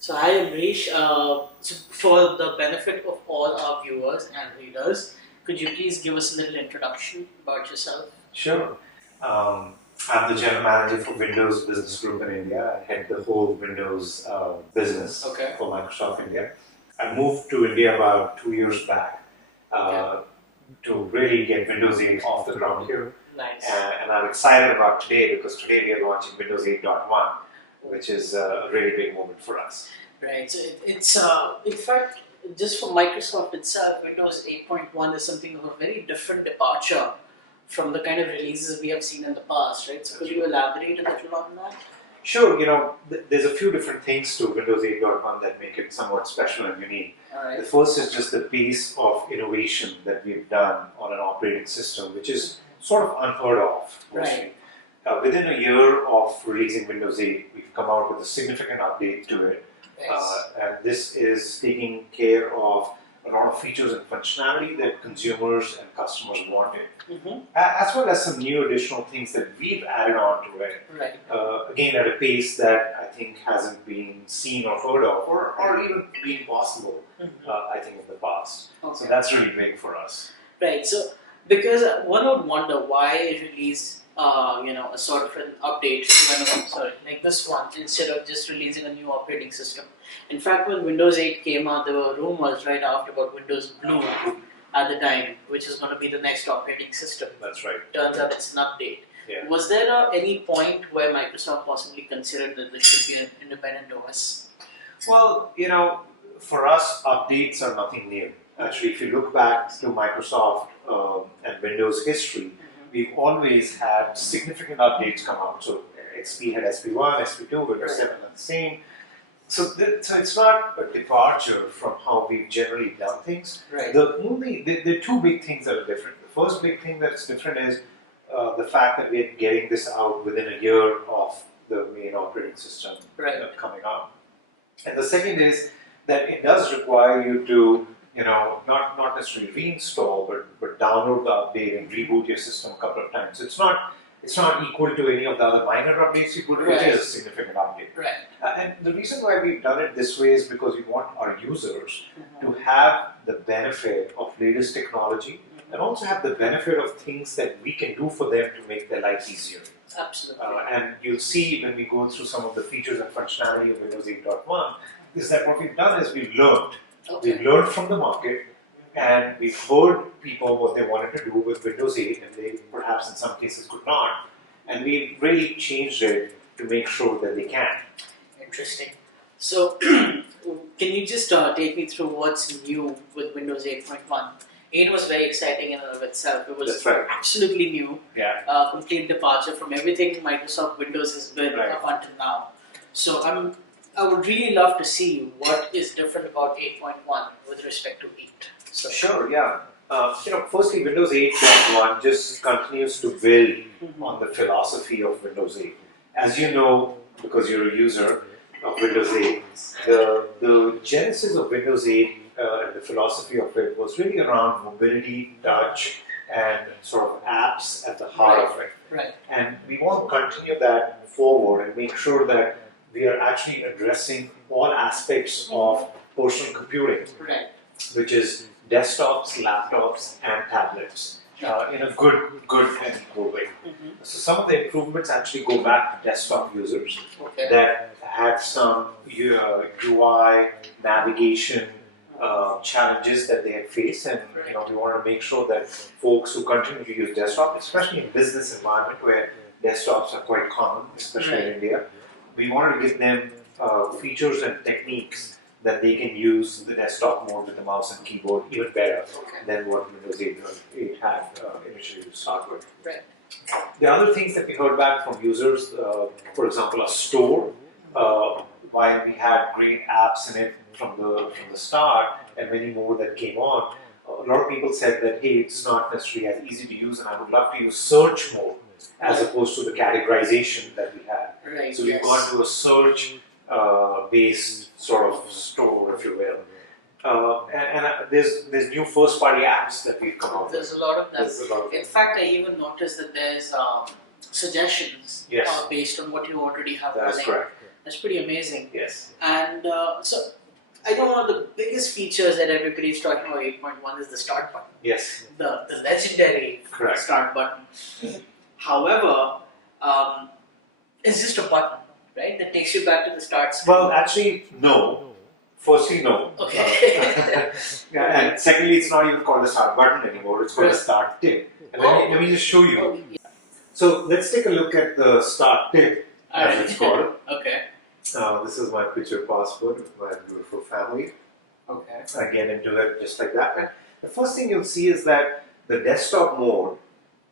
So hi Amrish, so for the benefit of all our viewers and readers, could you please give us a little introduction about yourself? Sure. Um, I'm the general manager for Windows Business Group in India. I head the whole Windows business Okay. for Microsoft India. I moved to India about 2 years back to really get Windows 8 off the ground here. Nice. And I'm excited about today because today we are launching Windows 8.1, which is a really big moment for us. Right. So it's in fact just for Microsoft itself, Windows 8.1 is something of a very different departure from the kind of releases we have seen in the past, right? So could you elaborate a little on that? Sure, there's a few different things to Windows 8.1 that make it somewhat special and unique. All right. The first is just the pace of innovation that we've done on an operating system, which is sort of unheard of. Right. Within a year of releasing Windows 8, we've come out with a significant update to it. Nice. And this is taking care of a lot of features and functionality that consumers and customers wanted, as well as some new additional things that we've added on to it. Right. Again, at a pace that I think hasn't been seen or heard of, or even been possible, I think, in the past. Okay. So that's really big for us. Right. So because one would wonder why release a sort of an update like this one instead of just releasing a new operating system. In fact, when Windows 8 came out, there were rumors right after about Windows Blue at the time, which is going to be the next operating system. That's right. Turns out it's an update. Yeah. Was there any point where Microsoft possibly considered that this should be an independent OS? Well, for us, updates are nothing new. Actually, if you look back to Microsoft and Windows history, we've always had significant updates come out. So XP had SP1, SP2, Windows 7 are the same. So it's not a departure from how we've generally done things. Right. The two big things that are different. The first big thing that's different is the fact that we're getting this out within a year of the main operating system coming out. And the second is that it does require you to not necessarily reinstall, but download the update and reboot your system a couple of times. So it's not equal to any of the other minor updates you could do. It is a significant update. Right. And the reason why we've done it this way is because we want our users to have the benefit of latest technology and also have the benefit of things that we can do for them to make their life easier. Absolutely. And you'll see when we go through some of the features and functionality of Windows 8.1 is that what we've done is we've learned. Okay. We've learned from the market, and we've heard people what they wanted to do with Windows 8, and they perhaps in some cases could not. And we've really changed it to make sure that they can. Interesting. So, can you just take me through what's new with Windows 8.1? 8 was very exciting in and of itself. It was That's right. absolutely new. Yeah. Complete departure from everything Microsoft Windows has been up until now. So I would really love to see what is different about 8.1 with respect to 8. So Sure, yeah. Firstly, Windows 8.1 just continues to build on the philosophy of Windows 8. As you know, because you're a user of Windows 8, the genesis of Windows 8 and the philosophy of it was really around mobility, touch, and sort of apps at the heart of it. Right. And we want to continue that forward and make sure that we are actually addressing all aspects of personal computing, Right. which is desktops, laptops, and tablets in a good and equal way. So some of the improvements actually go back to desktop users that had some UI, navigation challenges that they had faced, and we want to make sure that folks who continue to use desktop, especially in business environment where desktops are quite common, especially in India, we wanted to give them features and techniques that they can use the desktop mode with the mouse and keyboard even better than what Windows 8 had initially to start with. Right. The other things that we heard back from users, for example, a store, while we had great apps in it from the start and many more that came on, a lot of people said that, hey, it's not necessarily as easy to use and I would love to use search mode as opposed to the categorization that we had. Right. So we've gone to a search based sort of store, if you will. And there's new first-party apps that we've come out with. There's a lot of that. In fact, I even noticed that there's suggestions Yes. based on what you already have That's running. correct. That's pretty amazing. Yes. And so I know one of the biggest features that everybody's talking about 8.1 is the start button. Yes. The legendary Correct. start button. However, it's just a button, right? That takes you back to the start screen. Well, actually, no. Firstly, no. Okay. Yeah, and secondly, it's not even called a start button anymore. It's called a start tip. And let me just show you. So let's take a look at the start tip, as it's called. Okay. This is my picture passport with my beautiful family. Okay. I get into it just like that. And the first thing you'll see is that the desktop mode,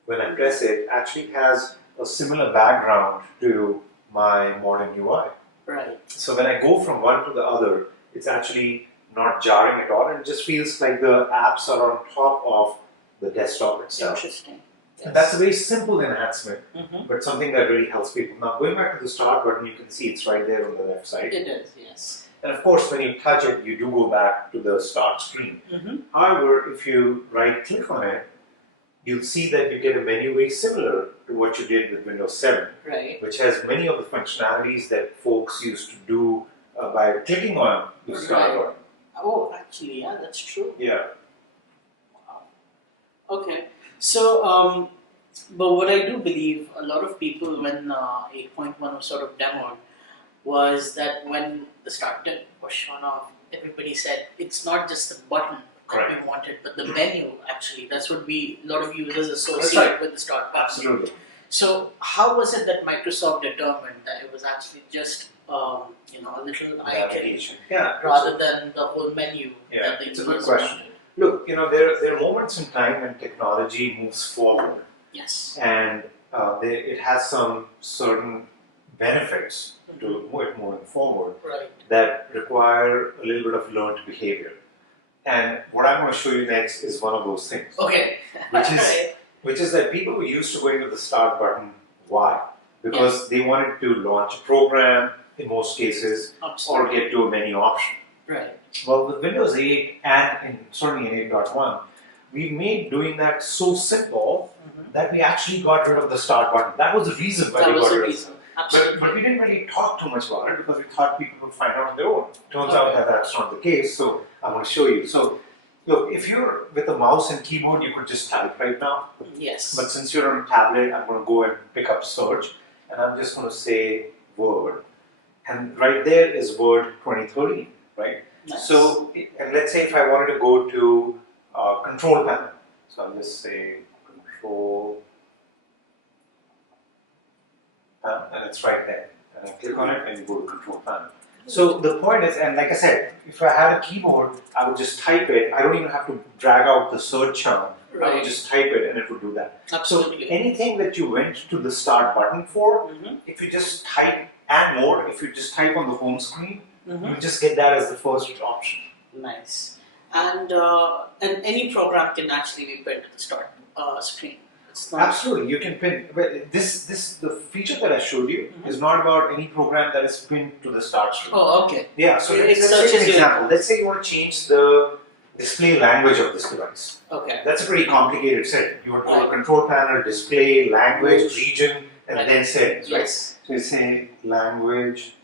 when I press it, actually has a similar background to my modern UI. Right. So when I go from one to the other, it's actually not jarring at all, and it just feels like the apps are on top of the desktop itself. Interesting. And that's a very simple enhancement, Mm-hmm. but something that really helps people. Now, going back to the start button, you can see it's right there on the left side. It is, yes. And of course, when you touch it, you do go back to the start screen. Mm-hmm. However, if you right-click on it, you'll see that you get a menu very similar to what you did with Windows 7, Right. which has many of the functionalities that folks used to do by clicking on the start Right. button. Oh, actually, yeah, that's true. Yeah. Wow. Okay. So, but what I do believe, a lot of people, when 8.1 was sort of demoed, was that when the start tip was shown off, everybody said it's not just the button that Correct. we wanted, but the menu actually. That's what a lot of users associate right. with the start button. Absolutely. So, how was it that Microsoft determined that it was actually just a little icon Navigation. Yeah. rather than the whole menu Yeah, that the it's a good users question. wanted? Look, there are moments in time when technology moves forward, Yes. and it has some certain benefits to it moving forward Right. that require a little bit of learned behavior. And what I'm going to show you next is one of those things, Okay. which is that people were used to going to the start button. Why? Because they wanted to launch a program in most cases, or Absolutely. get to a menu option. Right. Well, with Windows 8 and certainly in 8.1, we made doing that so simple that we actually got rid of the start button. That was the reason why That we was got the rid of reason. it. Absolutely. But we didn't really talk too much about it because we thought people would find out on their own. Turns out that that's not the case, so I'm going to show you. So, look, if you're with a mouse and keyboard, you could just type right now. Yes. But since you're on a tablet, I'm going to go and pick up search, and I'm just going to say Word. And right there is Word 2013, right? Nice. So, and let's say if I wanted to go to Control Panel, so I'll just say Control Panel, and it's right there. And I click on it, and you go to Control Panel. So the point is, and like I said, if I had a keyboard, I would just type it. I don't even have to drag out the search channel. I Right. would just type it, and it would do that. Absolutely. So anything that you went to the Start button for, Mhm. if you just type and more, if you just type on the home screen, Mhm. you just get that as the first option. Nice. And any program can actually be pinned to the start screen. It's not. Absolutely, you can pin. But the feature that I showed you is not about any program that is pinned to the start screen. Oh, okay. Yeah. So It let's take searches an your- example. Let's say you want to change the display language of this device. Okay. That's a pretty complicated setting. You would go to Right. control panel, display, language, region, and Right. then settings, right? Yes. So you say language,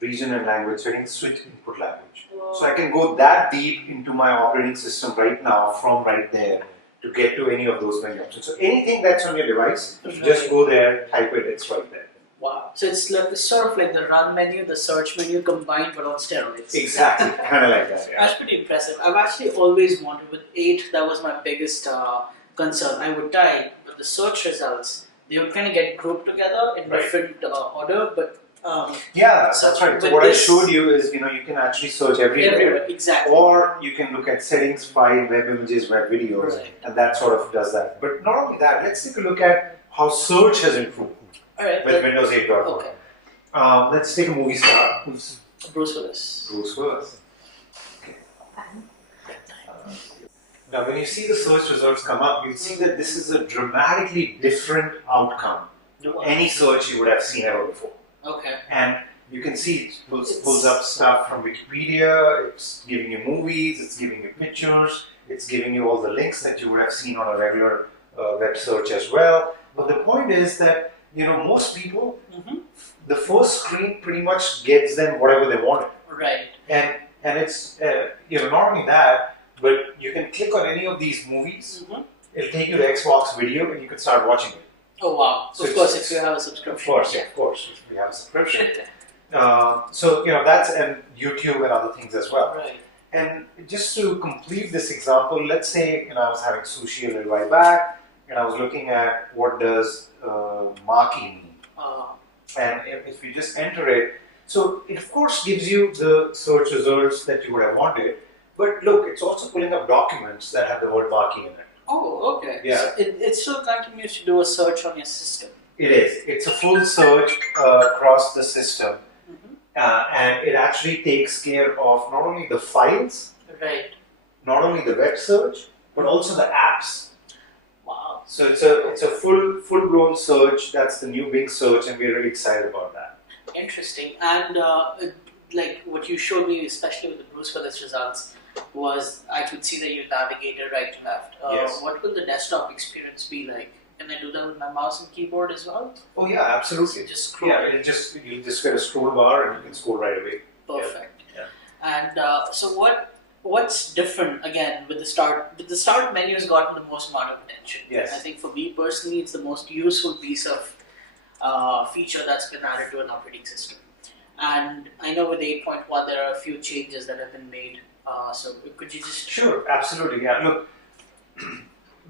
region and language settings, switch input language. So I can go that deep into my operating system right now from right there to get to any of those menu options. So anything that's on your device, just go there, type it, it's right there. Wow. So it's sort of like the run menu, the search menu combined, but on steroids. Exactly, kind of like that. Yeah. That's pretty impressive. I've actually always wanted, with 8, that was my biggest concern. I would type, but the search results, they would kind of get grouped together in Right. different order, but Yeah, that's right. So with what I this- showed you is, you can actually search everywhere. Exactly. Or you can look at settings, file, web images, web videos, Right. and that sort of does that. But not only that, let's take a look at how search has improved Alright. with Windows 8.1. Okay. Let's take a movie star who's Bruce Willis. Bruce Willis. Now, when you see the search results come up, you see that this is a dramatically different outcome to any search you would have seen ever before. Okay. And you can see it pulls up stuff from Wikipedia, it's giving you movies, it's giving you pictures, it's giving you all the links that you would have seen on a regular web search as well. But the point is that most people, the first screen pretty much gives them whatever they wanted. Right. And it's, not only that, but you can click on any of these movies, it'll take you to Xbox Video and you can start watching it. Oh wow. So of course, if you have a subscription. Of course, of course, if we have a subscription. So, that's, and YouTube and other things as well. Right. And just to complete this example, let's say, I was having sushi a little while back, and I was looking at what does maki mean. And if you just enter it, so it of course gives you the search results that you would have wanted, but look, it's also pulling up documents that have the word maki in it. Oh, okay. Yeah. So it still continues to do a search on your system. It is. It's a full search across the system, and it actually takes care of not only the files, right, not only the web search, but also the apps. Wow. So it's a full-blown search. That's the new Bing search, and we're really excited about that. Interesting. And like what you showed me, especially with the Bruce Willis results, was I could see that you navigated right to left. Yes. What will the desktop experience be like? Can I do that with my mouse and keyboard as well? Oh yeah, absolutely. So just scroll. Yeah, you just get a scroll bar and you can scroll right away. Perfect. Yeah. And so what's different again with the start? The start menu has gotten the most amount of attention. Yes. I think for me personally, it's the most useful piece of feature that's been added to an operating system. And I know with 8.1 there are a few changes that have been made. So could you just... Sure, absolutely. Yeah, look,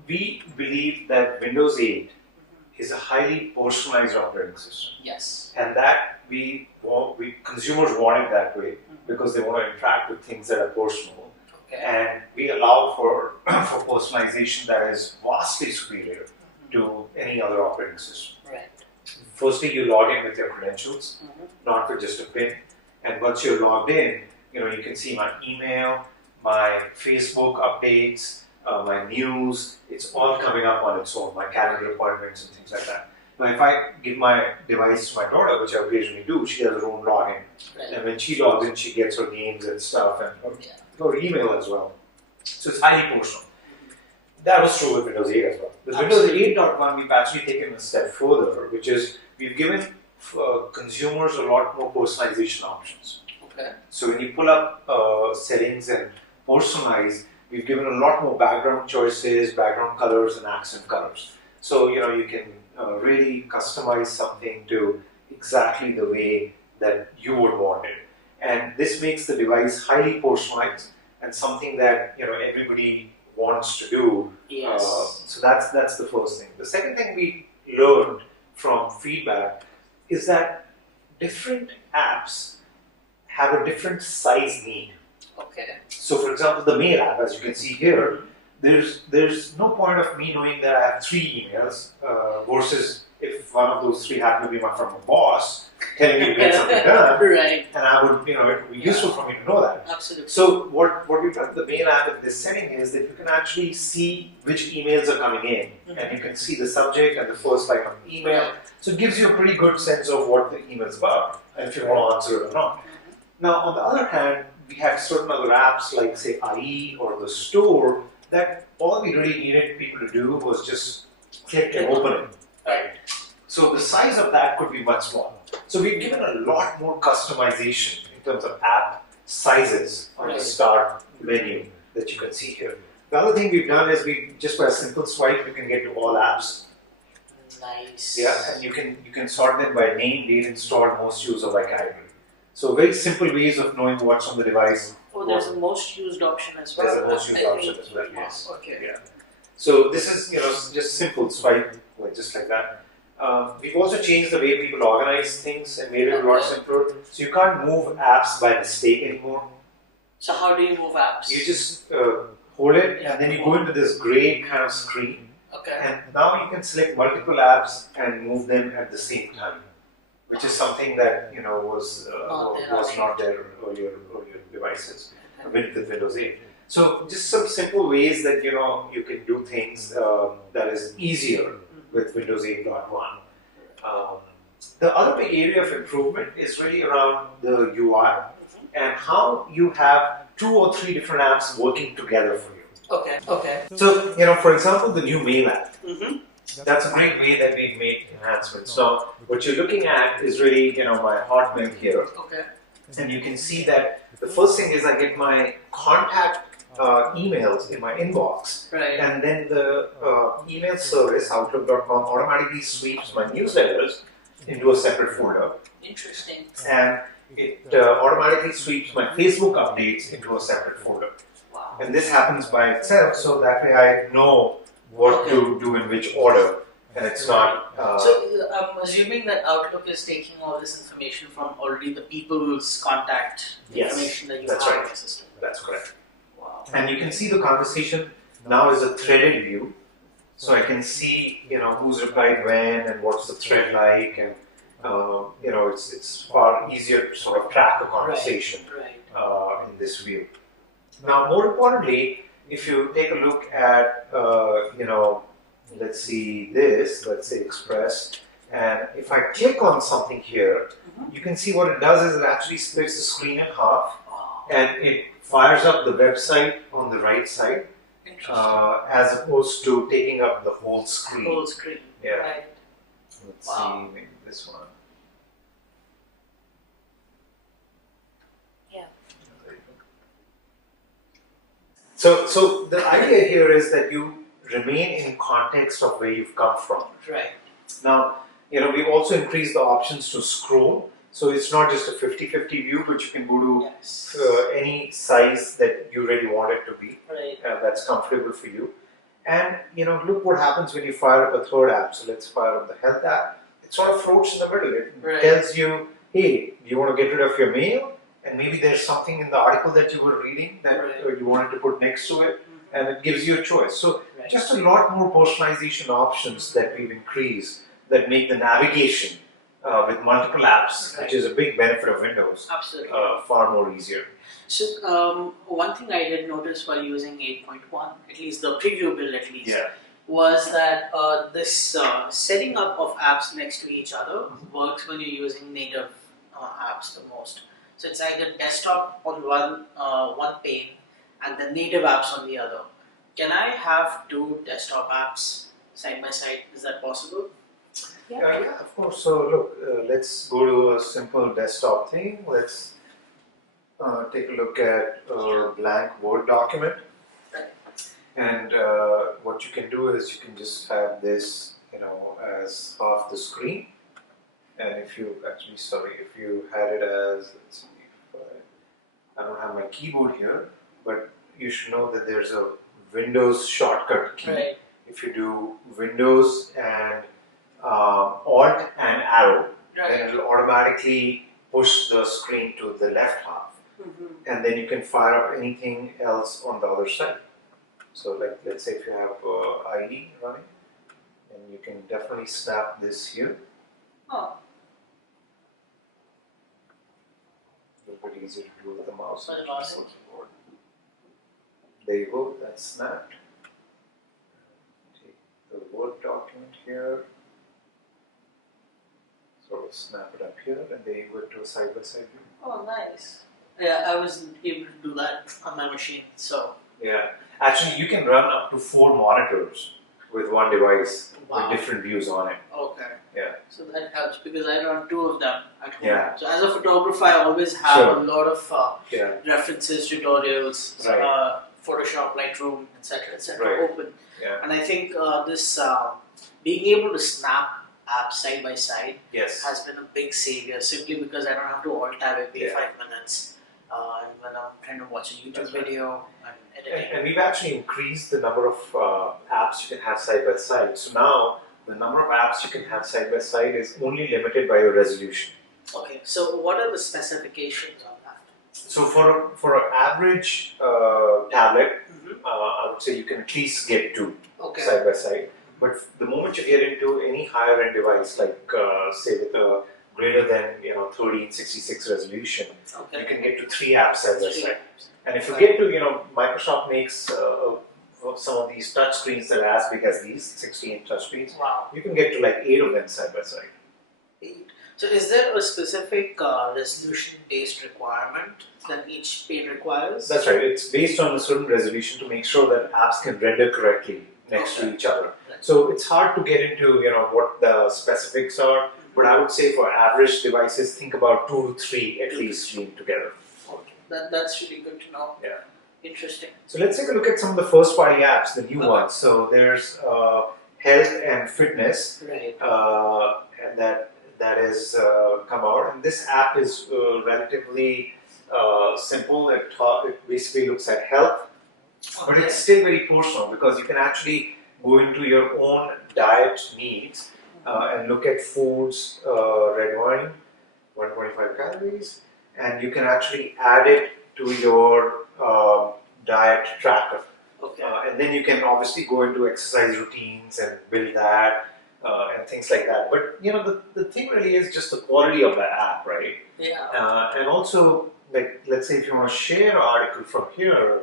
we believe that Windows 8 is a highly personalized operating system. Yes. And that consumers want it that way because they want to interact with things that are personal. Okay. And we allow for personalization that is vastly superior to any other operating system. Right. Firstly, you log in with your credentials, not with just a PIN. And once you're logged in, you can see my email, my Facebook updates, my news. It's all coming up on its own, my calendar appointments and things like that. Now, if I give my device to my daughter, which I occasionally do, she has her own login. Right. And when she logs in, she gets her names and stuff and her email as well. So it's highly personal. That was true with Windows 8 as well. With Windows 8.1, we've actually taken a step further, which is we've given consumers a lot more personalization options. Okay. So when you pull up settings and personalize, we've given a lot more background choices, background colors, and accent colors. So you can really customize something to exactly the way that you would want it, and this makes the device highly personalized and something that everybody wants to do. Yes. So that's the first thing. The second thing we learned from feedback is that different apps have a different size need. Okay. So for example, the mail app, as you can see here, there's no point of me knowing that I have 3 emails versus if one of those 3 happen to be from a boss telling me to get something done, right. and I would, it would be useful for me to know that. Absolutely. So what we've done with the mail app in this setting is that you can actually see which emails are coming in, and you can see the subject and the first line of the email. So it gives you a pretty good sense of what the email is about, and if you want to answer it or not. Now, on the other hand, we had certain other apps like, say, IE or the store that all we really needed people to do was just click and open it. Right? So the size of that could be much smaller. So we've given a lot more customization in terms of app sizes on the start menu that you can see here. The other thing we've done is we just by a simple swipe you can get to all apps. Nice. Yeah, and you can sort them by name, date installed, most used, or by category. So very simple ways of knowing what's on the device. Oh, there's a most used option as well. There's a most used option as well. Yes. Okay. Yeah. So this is just simple swipe, just like that. We've also changed the way people organize things and made it a lot simpler. So you can't move apps by mistake anymore. So how do you move apps? You just hold it and then you go into this gray kind of screen. Okay. And now you can select multiple apps and move them at the same time, which is something that was not there earlier devices with Windows 8. So just some simple ways that you can do things that is easier with Windows 8.1. The other big area of improvement is really around the UI and how you have 2 or 3 different apps working together for you. Okay. Okay. So for example, the new Mail app. that's a great way that we've made enhancements. So what you're looking at is really, my Hotmail here. Okay. And you can see that the first thing is I get my contact emails in my inbox. Right. And then the email service, Outlook.com, automatically sweeps my newsletters into a separate folder. Interesting. And it automatically sweeps my Facebook updates into a separate folder. Wow. And this happens by itself, so that way I know what to do in which order, and it's not. So I'm assuming that Outlook is taking all this information from already the people's contact information that you have in the system. That's correct. Wow. And you can see the conversation now is a threaded view, so I can see who's replied when and what's the thread like, and it's far easier to sort of track a conversation in this view. Now, more importantly, if you take a look at, let's see this, let's say Express, and if I click on something here, you can see what it does is it actually splits the screen in half, and it fires up the website on the right side, as opposed to taking up the whole screen. Whole screen. Yeah. Right. Let's see, maybe this one. Yeah. So the idea here is that you remain in context of where you've come from. Right. Now, we've also increased the options to scroll. So it's not just a 50-50 view, but you can go to any size that you really want it to be. Right. That's comfortable for you. And, look what happens when you fire up a third app. So let's fire up the health app. It sort of floats in the middle. It tells you, hey, do you want to get rid of your mail? And maybe there's something in the article that you were reading that you wanted to put next to it, and it gives you a choice. So just a lot more personalization options that we've increased that make the navigation with multiple apps, which is a big benefit of Windows, far more easier. So one thing I did notice while using 8.1, at least the preview build was that this setting up of apps next to each other works when you're using native apps the most. So it's either desktop on one pane and the native apps on the other. Can I have two desktop apps side by side? Is that possible? Yeah, of course. So look, let's go to a simple desktop thing. Let's take a look at a blank Word document. And what you can do is you can just have this, as half the screen. And if you if you had it as, let's see, I don't have my keyboard here, but you should know that there's a Windows shortcut key. Right. If you do Windows and Alt and arrow, then it will automatically push the screen to the left half. And then you can fire up anything else on the other side. So let's say if you have IE running, then you can definitely snap this here. Oh. A little bit easier to do with the mouse and keyboard. There you go, that's snapped. Take the Word document here. Sort of snap it up here, and there you go to a side-by-side view. Oh, nice. Yeah, I wasn't able to do that on my machine, so. Yeah, actually you can run up to 4 monitors with one device with different views on it. Okay. Yeah. So that helps because I run 2 of them at home. Yeah. So as a photographer, I always have a lot of references, tutorials, Photoshop, Lightroom, etc. open. Yeah. And I think this being able to snap apps side by side has been a big savior simply because I don't have to alt tab every 5 minutes when I'm trying to watch a YouTube video and editing. And we've actually increased the number of apps you can have side by side. So now the number of apps you can have side by side is only limited by your resolution. Okay, so what are the specifications on that? So for an average tablet, I would say you can at least get 2 side by side. But the moment you get into any higher end device, like say with a greater than 1366 resolution, you can get to 3 apps side by side. And if you get to Microsoft makes some of these touch screens that are as big as these 16 touch screens. Wow. You can get to like 8 of them side by side. 8. So is there a specific resolution based requirement that each pane requires? That's right. It's based on a certain resolution to make sure that apps can render correctly next to each other. So it's hard to get into what the specifics are, but I would say for average devices, think about 2 to 3 at least being together. Okay, that's really good to know. Yeah. Interesting. So let's take a look at some of the first party apps, the new ones. So there's health and fitness, Right. And that has come out, and this app is relatively simple. It basically looks at health, but it's still very personal because you can actually go into your own diet needs and look at foods, red wine, 125 calories, and you can actually add it to your diet tracker. Okay. And then you can obviously go into exercise routines and build that and things like that. But the thing really is just the quality of the app, right? Yeah. And also, like, let's say if you want to share an article from here,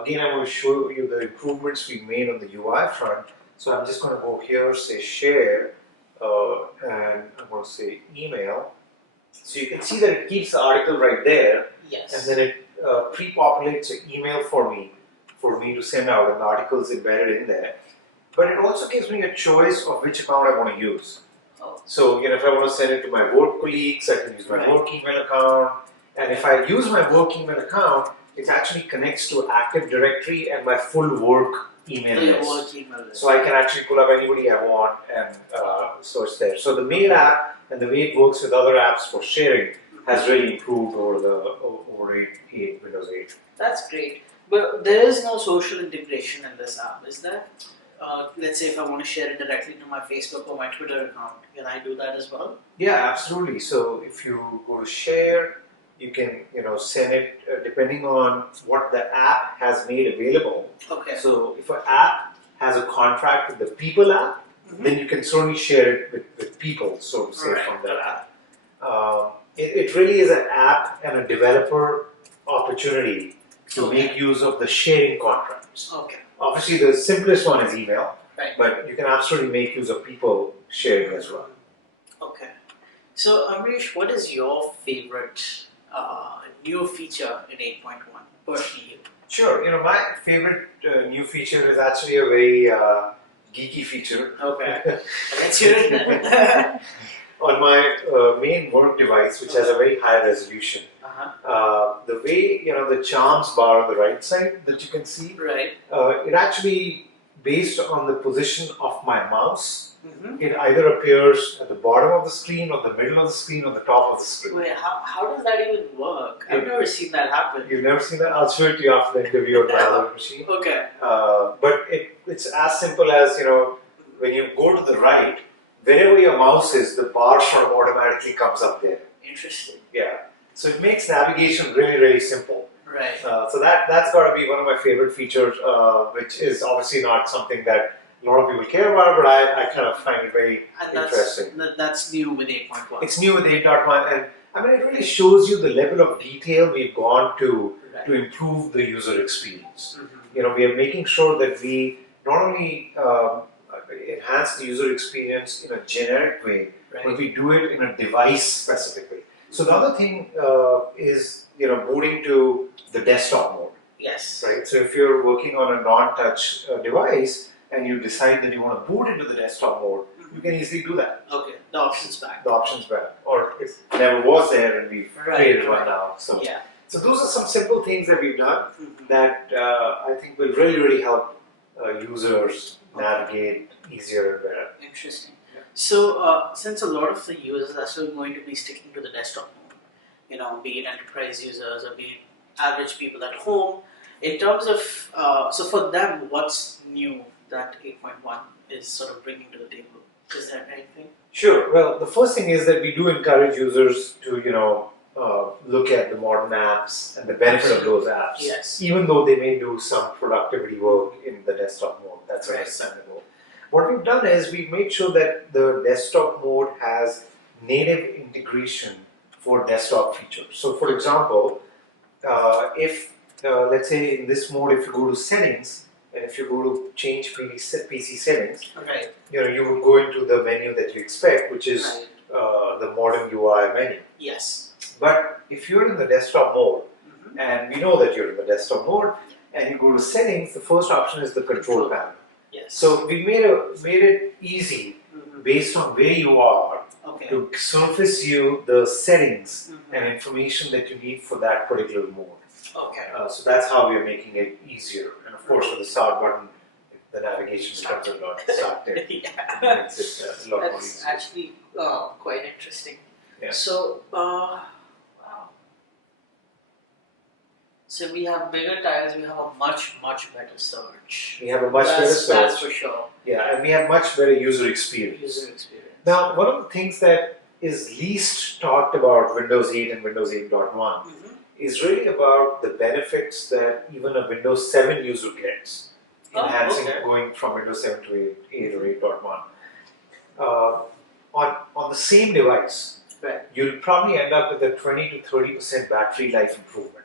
again, I'm going to show you the improvements we made on the UI front. So I'm just going to go here, say share, and I'm going to say email. So you can see that it keeps the article right there, Yes. and then it pre-populates an email for me to send out, and the article is embedded in there. But it also gives me a choice of which account I want to use. Oh. So if I want to send it to my work colleagues, I can use my work email account. And if I use my work email account, it actually connects to Active Directory and my full work email list. So I can actually pull up anybody I want, and so it's there. So the Mail app and the way it works with other apps for sharing has really improved over 8 Windows 8. That's great. But there is no social integration in this app, is there? Let's say if I want to share it directly to my Facebook or my Twitter account, can I do that as well? Yeah, absolutely. So if you go to share, you can send it depending on what the app has made available. Okay. So if an app has a contract with the People app, then you can certainly share it with people, so to say, from that app. It really is an app and a developer opportunity to make use of the sharing contracts. Okay. Obviously, the simplest one is email, right. But you can absolutely make use of people sharing as well. Okay. So, Amrish, what is your favorite new feature in 8.1, personally? Sure. My favorite new feature is actually a very geeky feature. Okay. Let's hear it then. On my main work device, which has a very high resolution, the way the charms bar on the right side that you can see, right? It actually, based on the position of my mouse, it either appears at the bottom of the screen, or the middle of the screen, or the top of the screen. Wait, how does that even work? I've never seen that happen. You've never seen that? I'll show it to you after the interview on my other machine. Okay. But it's as simple as when you go to the right, wherever your mouse is, the bar sort of automatically comes up there. Interesting. Yeah. So it makes navigation really, really simple. Right. So that's got to be one of my favorite features, which is obviously not something that a lot of people care about, but I kind of find it very interesting. That's new with 8.1. It's new with 8.1, and I mean, it really shows you the level of detail we've gone to improve the user experience. We are making sure that we not only enhance the user experience in a generic way, but we do it in a device specifically. So the other thing is booting to the desktop mode. Yes. Right. So if you're working on a non-touch device and you decide that you want to boot into the desktop mode, you can easily do that. Okay. The options back. The options back, or it never was there, and we've created one now. So those are some simple things that we've done that I think will really, really help users navigate easier and better. Interesting. So, since a lot of the users are still going to be sticking to the desktop mode, be it enterprise users or be it average people at home, in terms of, so for them, what's new that 8.1 is sort of bringing to the table? Is there anything? Sure. Well, the first thing is that we do encourage users to, look at the modern apps and the benefit of those apps. Yes. Even though they may do some productivity work in the desktop mode. That's understandable. What we've done is we've made sure that the desktop mode has native integration for desktop features. So, for example, if let's say in this mode, if you go to settings, and if you go to change PC settings, you would go into the menu that you expect, which is the modern UI menu. Yes. But if you're in the desktop mode, and we know that you're in the desktop mode, and you go to settings, the first option is the control panel. Yes. So we made it easy based on where you are to surface you the settings and information that you need for that particular mode. Okay. So that's how we are making it easier. And of course, with the start button, the navigation becomes a lot started. Yeah. Makes it a lot more That's easier. actually quite interesting. Yeah. So, wow. So we have bigger tires, we have a much better search. We have a much better search. That's for sure. Yeah, and we have much better user experience. User experience. Now, one of the things that is least talked about Windows 8 and Windows 8.1 is really about the benefits that even a Windows 7 user gets, enhancing going from Windows 7 to 8 or 8.1. On the same device, you'll probably end up with a 20 to 30% battery life improvement.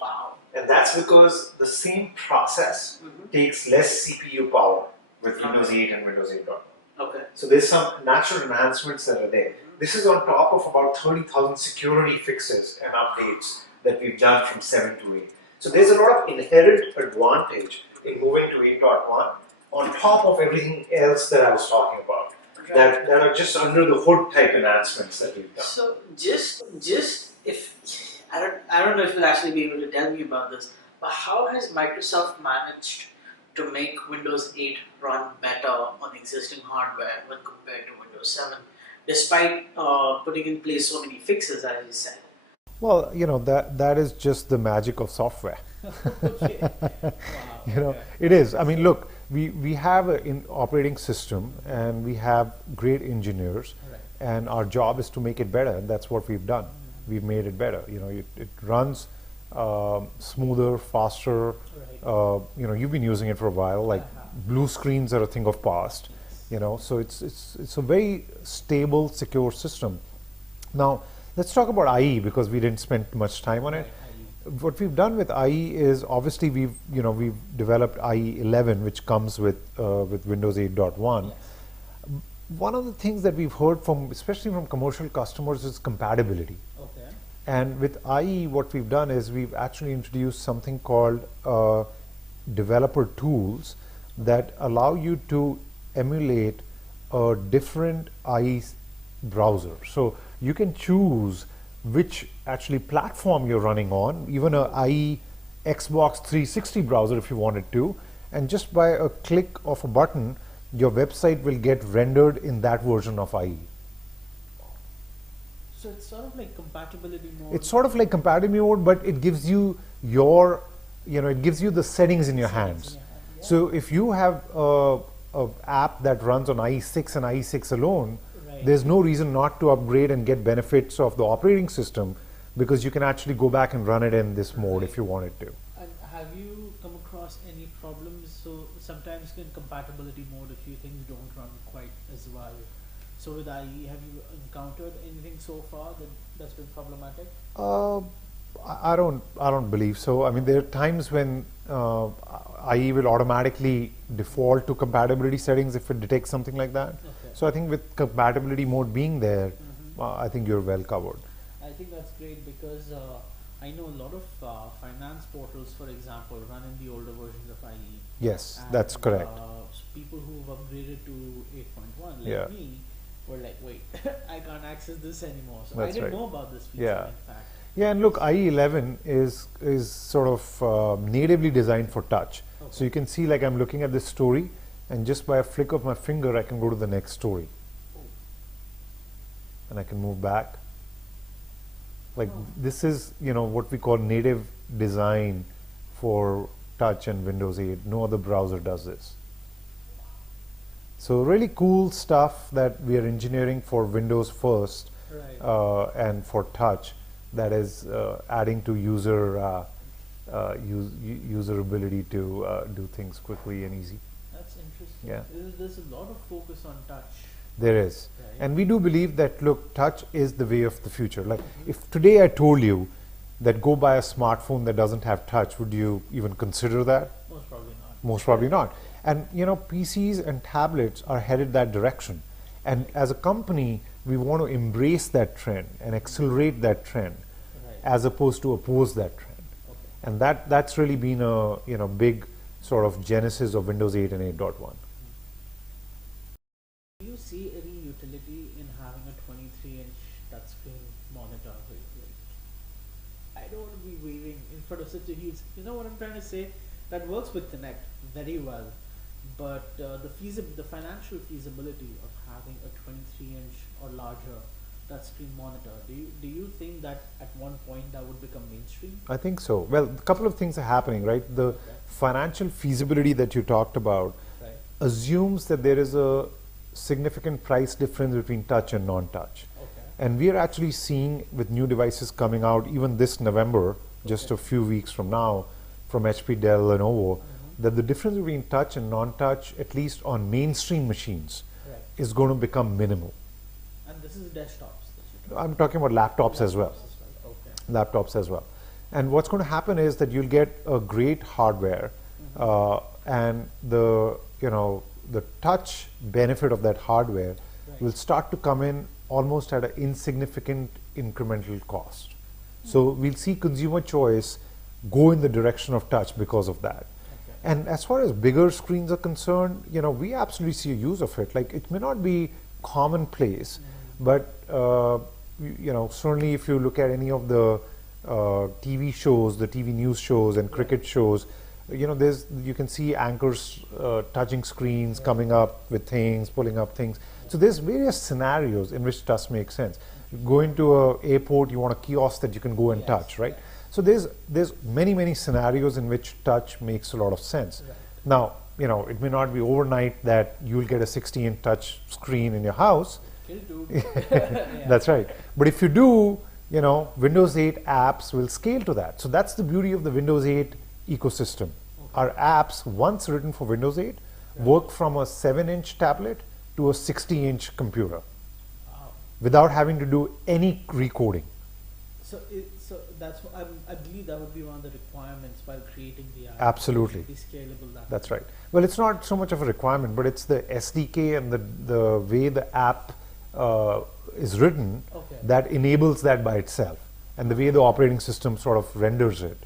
Wow. And that's because the same process takes less CPU power with Windows 8 and Windows 8.1. Okay. So there's some natural enhancements that are there. This is on top of about 30,000 security fixes and updates that we've done from 7 to 8. So there's a lot of inherent advantage in moving to 8.1 on top of everything else that I was talking about. That are just under the hood type enhancements that we've done. So just if I don't know if you'll actually be able to tell me about this, but how has Microsoft managed to make Windows 8 run better on existing hardware when compared to Windows 7, despite putting in place so many fixes, as you said? Well, that is just the magic of software. Wow. It is. I mean, look, we have an operating system and we have great engineers, and our job is to make it better, and that's what we've done. We've made it better. It runs smoother, faster. You've been using it for a while. Like blue screens are a thing of past. So it's a very stable, secure system. Now let's talk about IE, because we didn't spend much time on it. What we've done with IE is obviously we've developed IE 11, which comes with Windows 8.1. Yes. One of the things that we've heard especially from commercial customers, is compatibility. Okay. And with IE, what we've done is we've actually introduced something called developer tools that allow you to emulate a different IE browser. So you can choose which actually platform you're running on, even a IE Xbox 360 browser if you wanted to, and just by a click of a button, your website will get rendered in that version of IE. So it's sort of like compatibility mode. It's sort of like compatibility mode, but it gives you it gives you the settings in your hands. Yeah. So if you have a app that runs on IE6 and IE6 alone, there's no reason not to upgrade and get benefits of the operating system, because you can actually go back and run it in this mode if you wanted to. And have you come across any problems? So sometimes in compatibility mode, a few things don't run quite as well. So with IE, have you encountered anything so far that's been problematic? I don't believe so. I mean, there are times when IE will automatically default to compatibility settings if it detects something like that. Okay. So I think with compatibility mode being there, I think you're well covered. I think that's great, because I know a lot of finance portals, for example, run in the older versions of IE. Yes, And, that's correct. People who've upgraded to 8.1, like Yeah. me, were like, wait, I can't access this anymore. So That's I didn't right. know about this feature, Yeah. in fact. Yeah, and look, IE 11 is sort of natively designed for touch. Okay. So you can see, like, I'm looking at this story, and just by a flick of my finger, I can go to the next story. And I can move back. Like, this is, what we call native design for touch and Windows 8. No other browser does this. So really cool stuff that we are engineering for Windows first, Right. and for touch, that is adding to user ability to do things quickly and easy. That's interesting. Yeah. There's a lot of focus on touch. There is. Right. And we do believe that, look, touch is the way of the future. Like, if today I told you that go buy a smartphone that doesn't have touch, would you even consider that? Most probably not. Most probably not. And PCs and tablets are headed that direction. And as a company, we want to embrace that trend and accelerate that trend, Right. as opposed to oppose that trend. Okay. And that's really been a big sort of genesis of Windows 8 and 8.1. Do you see any utility in having a 23-inch touchscreen monitor? I don't want to be waving in front of such a huge. You know what I'm trying to say? That works with Connect very well, but the financial feasibility of having a 23-inch or larger touchscreen monitor. Do you think that at one point that would become mainstream? I think so. Well, a couple of things are happening, right? The financial feasibility that you talked about assumes that there is a significant price difference between touch and non-touch. And we are actually seeing with new devices coming out even this November, just a few weeks from now, from HP, Dell, Lenovo, that the difference between touch and non-touch, at least on mainstream machines, is going to become minimal. And this is desktops? I'm talking about laptops as well. Laptops as well. And what's going to happen is that you'll get a great hardware, and the touch benefit of that hardware will start to come in almost at an insignificant incremental cost. So we'll see consumer choice go in the direction of touch because of that. And as far as bigger screens are concerned, we absolutely see a use of it. Like, it may not be commonplace, but certainly if you look at any of the TV shows, the TV news shows and cricket shows, you can see anchors touching screens, coming up with things, pulling up things. So there's various scenarios in which touch makes sense. You go into an airport, you want a kiosk that you can go and touch, right? So there's many scenarios in which touch makes a lot of sense. Now, it may not be overnight that you'll get a 60-inch touch screen in your house. That's right. But if you do, Windows 8 apps will scale to that. So that's the beauty of the Windows 8 ecosystem. Our apps, once written for Windows 8, work from a 7-inch tablet to a 60-inch computer without having to do any recoding. So that's I believe that would be one of the requirements while creating the app. Absolutely. Be scalable. That's right. Well, it's not so much of a requirement, but it's the SDK and the way the app is written that enables that by itself, and the way the operating system sort of renders it.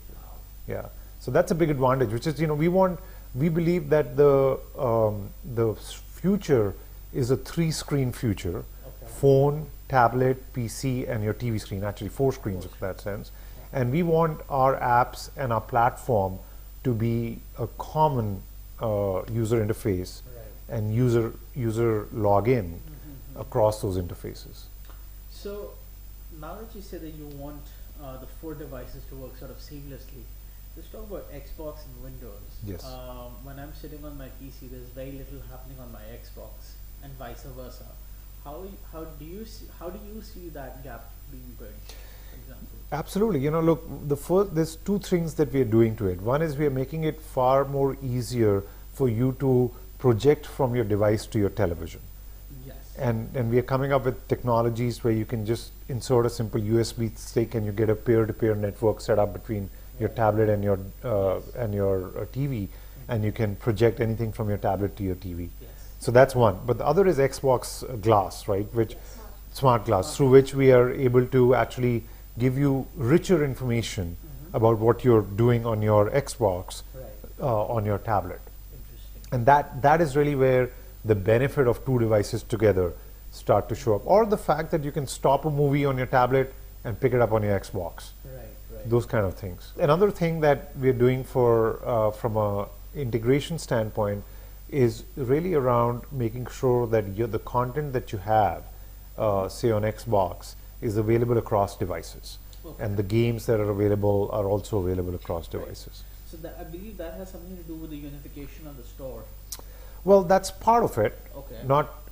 Yeah. So that's a big advantage, which is, we believe that the future is a 3-screen future: phone, tablet, PC, and your TV screen. Actually, 4 screens in that sense. And we want our apps and our platform to be a common user interface and user login across those interfaces. So now that you say that you want the 4 devices to work sort of seamlessly, let's talk about Xbox and Windows. Yes. When I'm sitting on my PC, there's very little happening on my Xbox, and vice versa. How do you see that gap being bridged, for example? Absolutely. Look, there's 2 things that we are doing to it. One is we are making it far more easier for you to project from your device to your television. Yes. And we are coming up with technologies where you can just insert a simple USB stick and you get a peer-to-peer network set up between your tablet and your TV, and you can project anything from your tablet to your TV. Yes. So that's one. But the other is Xbox Glass, right? Smart Glass, through which we are able to actually give you richer information about what you're doing on your Xbox, on your tablet. And that is really where the benefit of 2 devices together start to show up. Or the fact that you can stop a movie on your tablet and pick it up on your Xbox. Those kind of things. Another thing that we're doing from a integration standpoint is really around making sure that the content that you have, say on Xbox, is available across devices. And the games that are available are also available across devices. So I believe that has something to do with the unification of the store. Well, that's part of it.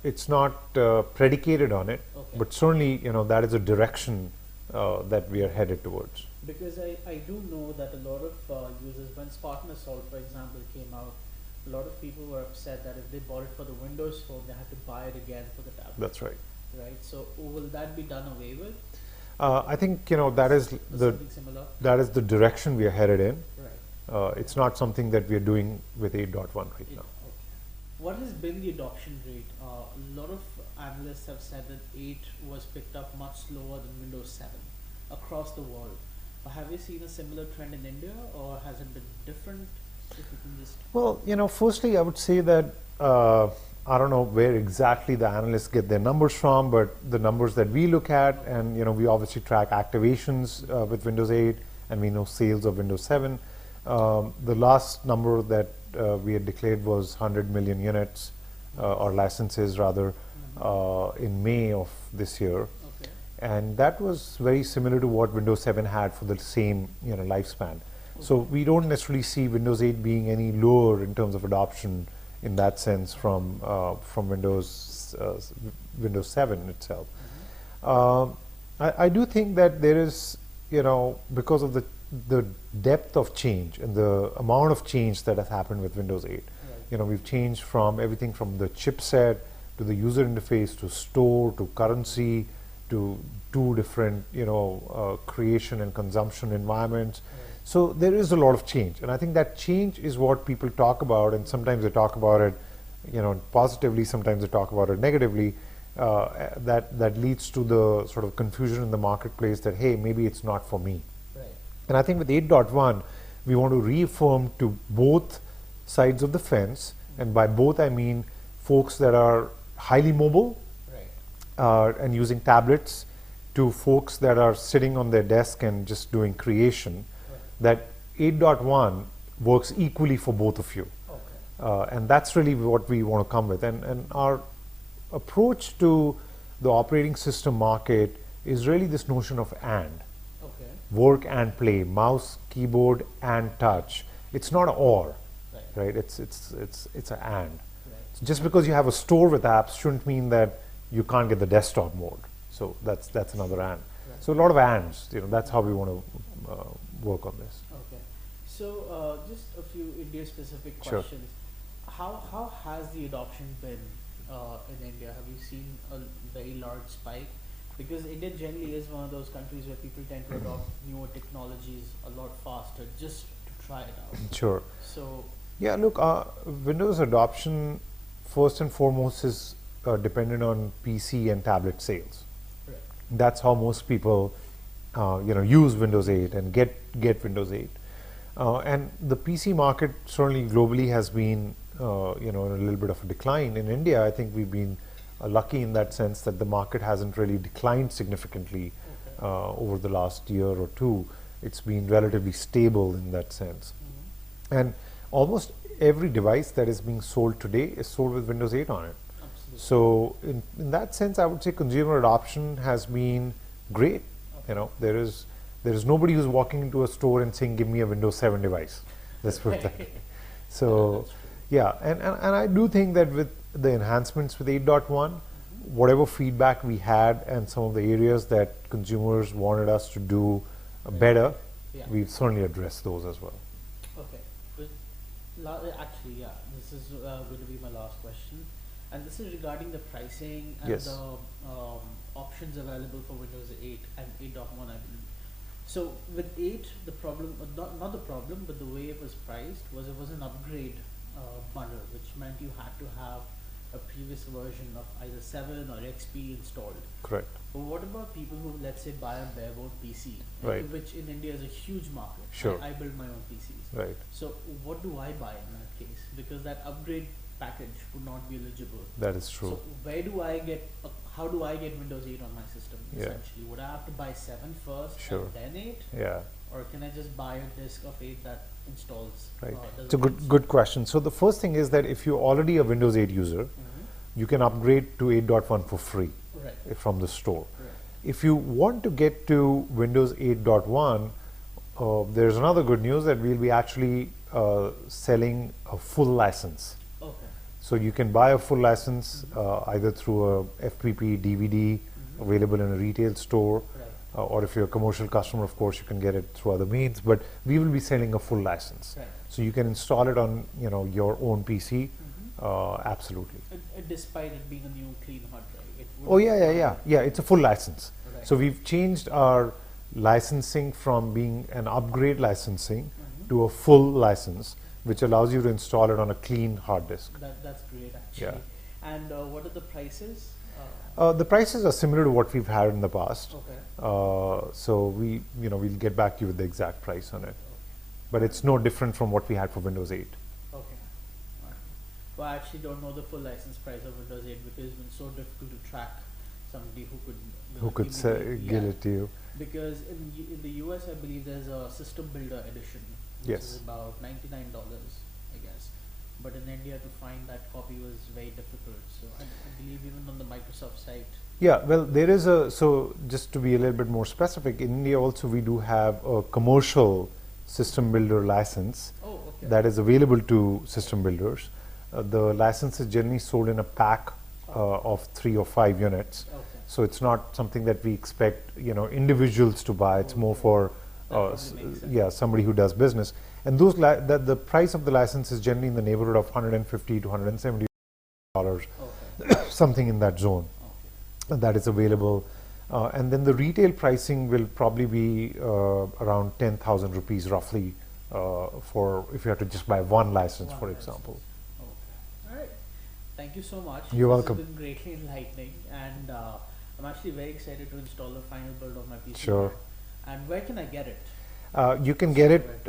It's not predicated on it, but certainly, that is a direction that we are headed towards. Because I do know that a lot of users, when Spartan Assault, for example, came out, a lot of people were upset that if they bought it for the Windows Phone, they had to buy it again for the tablet. That's right. Right. So will that be done away with? I think that is the direction we are headed in. Right. It's not something that we are doing with 8.1 right now. What has been the adoption rate? A lot of analysts have said that 8 was picked up much slower than Windows 7 across the world. Have you seen a similar trend in India, or has it been different? If you can just. Well, firstly, I would say that I don't know where exactly the analysts get their numbers from, but the numbers that we look at, and we obviously track activations with Windows 8, and we know sales of Windows 7. The last number that we had declared was 100 million units, or licenses rather, in May of this year. Okay. And that was very similar to what Windows 7 had for the same lifespan. So we don't necessarily see Windows 8 being any lower in terms of adoption in that sense from Windows 7 itself. I do think that there is, because of the depth of change and the amount of change that has happened with Windows 8. Right. We've changed from everything from the chipset to the user interface to store to currency to two different creation and consumption environments. So there is a lot of change, and I think that change is what people talk about, and sometimes they talk about it positively, sometimes they talk about it negatively. That leads to the sort of confusion in the marketplace that, hey, maybe it's not for me. Right. And I think with 8.1 we want to reaffirm to both sides of the fence, and by both I mean folks that are highly mobile, Right. and using tablets, to folks that are sitting on their desk and just doing creation, that 8.1 works equally for both of you. Okay. And that's really what we want to come with. And our approach to the operating system market is really this notion of and. Okay. Work and play, mouse, keyboard, and touch. It's not an or, Right. right? It's an and. Right. So just because you have a store with apps shouldn't mean that you can't get the desktop mode. So that's another and. Right. So a lot of ands. That's how we want to work on this. Okay. So just a few India-specific Sure. questions. How has the adoption been in India? Have you seen a very large spike? Because India generally is one of those countries where people tend to adopt newer technologies a lot faster just to try it out. Sure. So Yeah, look, Windows adoption first and foremost is dependent on PC and tablet sales. right. That's how most people, use Windows 8 and get Windows 8. And the PC market certainly globally has been, in a little bit of a decline. In India, I think we've been lucky in that sense that the market hasn't really declined significantly Okay. over the last year or two. It's been relatively stable in that sense. And almost every device that is being sold today is sold with Windows 8 on it. Absolutely. So in that sense, I would say consumer adoption has been great. There is nobody who's walking into a store and saying, "Give me a Windows 7 device." Let's put it that way. So, That's true. yeah, and I do think that with the enhancements with 8.1, whatever feedback we had and some of the areas that consumers wanted us to do better, Yeah. we've certainly addressed those as well. Okay. But actually, yeah, this is going to be my last question, and this is regarding the pricing and Yes. the options available for Windows 8 and 8.1, I believe. So with 8, the problem, not the problem, but the way it was priced was it was an upgrade bundle, which meant you had to have a previous version of either 7 or XP installed. Correct. But what about people who, let's say, buy a bareboat PC, Right. which in India is a huge market? Sure. I build my own PCs. Right. So what do I buy in that case? Because that upgrade package would not be eligible. That is true. So where do I get? How do I get Windows 8 on my system? Yeah. Essentially, would I have to buy 7 first Sure. and then 8, Yeah. or can I just buy a disk of 8 that installs? Right. does It's a it good install? good question. So the first thing is that if you're already a Windows 8 user, you can upgrade to 8.1 for free Right. from the store. Right. If you want to get to Windows 8.1, there's another good news that we'll be actually selling a full license. Okay. So you can buy a full license either through a FPP DVD available in a retail store, Right. or if you're a commercial customer, of course, you can get it through other means. But we will be selling a full license, Right. so you can install it on your own PC. Absolutely. Despite it being a new clean hard drive. It would Oh yeah. It's a full license. Right. So we've changed our licensing from being an upgrade licensing to a full license, which allows you to install it on a clean hard disk. That's great actually. Yeah. And what are the prices? The prices are similar to what we've had in the past. Okay. So we'll get back to you with the exact price on it. but it's no different from what we had for Windows 8. Okay. Alright. Well, I actually don't know the full license price of Windows 8 because it's been so difficult to track somebody who could Who could give me say, the- give yeah. it to you? Because in the US, I believe there's a System Builder edition, which Yes. is about $99, I guess. But in India, to find that copy was very difficult. So I believe even on the Microsoft site. Yeah, well, there is so just to be a little bit more specific, in India also we do have a commercial system builder license Oh, okay. that is available to system builders. The license is generally sold in a pack of 3 or 5 units. Okay. So it's not something that we expect, individuals to buy. It's more for, That probably makes sense. yeah, somebody who does business. And those the price of the license is generally in the neighborhood of $150 to $170, Okay. something in that zone. Okay. That is available. And then the retail pricing will probably be around 10,000 rupees roughly for if you have to just buy one license, One for license. example. Okay. All right. Thank you so much. You're This welcome. has been greatly enlightening, and I'm actually very excited to install the final build of my PC. Sure. And where can I get it? You can get it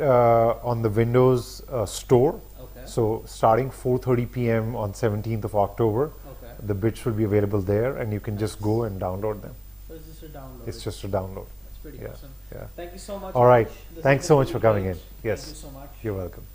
on the Windows store. Okay. So starting 4:30 p.m. on 17th of October, Okay. the bits will be available there, and you can just go and download them. So it's just a download. It's just a download. That's pretty Yeah, awesome. yeah. Thank you so much. All right. Anish. This Thanks has so been much for really coming great. in. Yes. Thank you so much. You're welcome.